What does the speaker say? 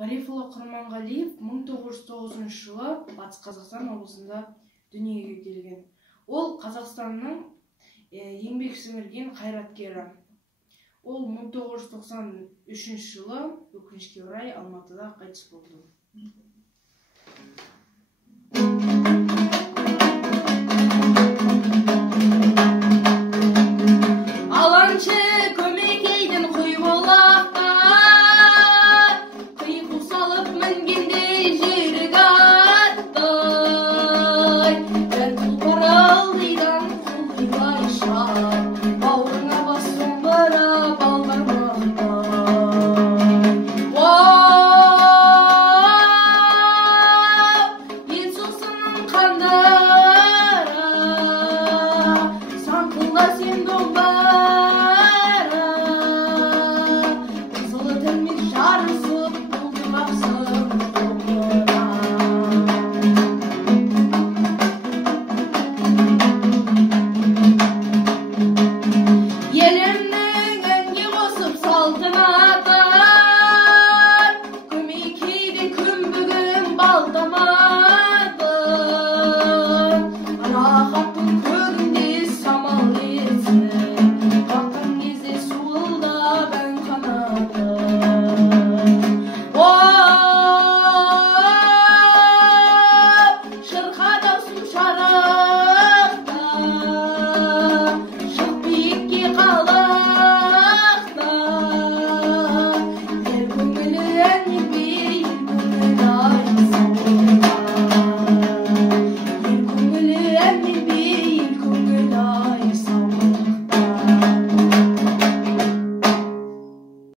Ғарифұлы Құрманғалиев 1909 жылы Батыс Қазақстан облысында дүниеге келген. Ол Қазақстанның еңбек сіңірген қайраткері. Ол 1993 жылы өкінішке орай Алматыда қайтыс болды.